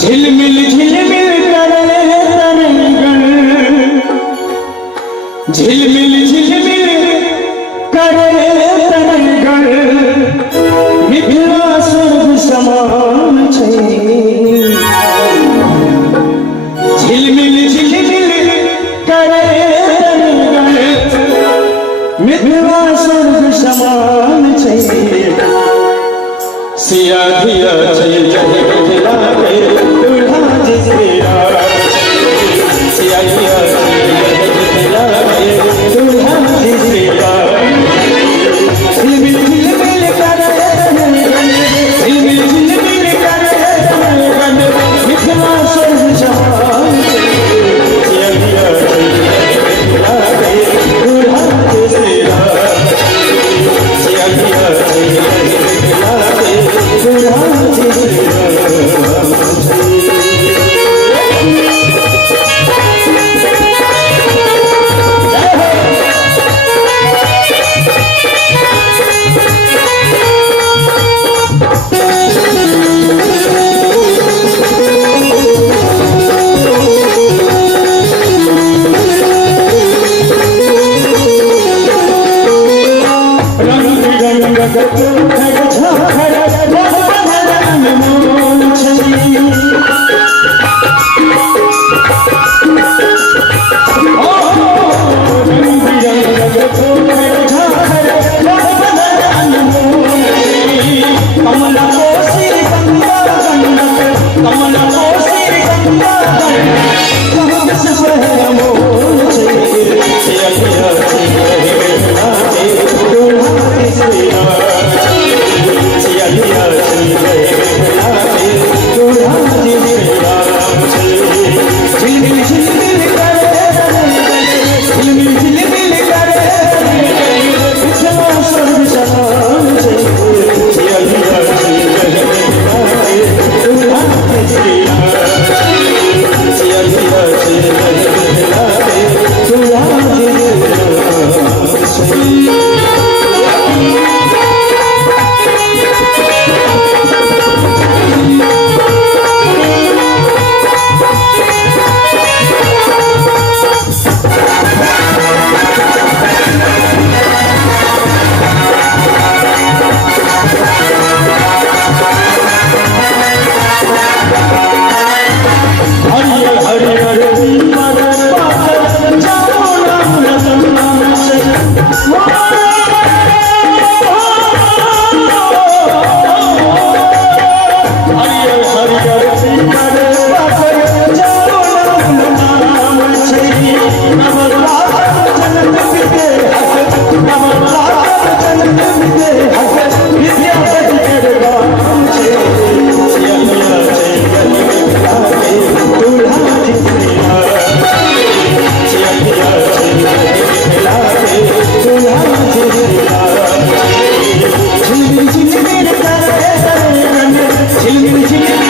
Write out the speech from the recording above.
झिलमिल झिलमिल करे तरंगन, झिलमिल झिलमिल करे तरंगन, मिथिला स्वर्ग समान छै। झिलमिल झिलमिल करे तरंगन, मिथिला स्वर्ग समान छै। सिया धिया छै जहि मिथिला के दूल्हा जिसेरा, सिया धिया छै जहि मिथिला के दूल्हा जिसेरा। झिलमिल झिलमिल करे झिलमिल झिलमिल करे मिथिला स्वर्ग समान छै। सिया धिया छै जहि मिथिला के दूल्हा जिसेरा, सिया धिया छै जहि मिथिला के दूल्हा जिसेरा। झिलमिल झिलमिल करे झिलमिल झिलमिल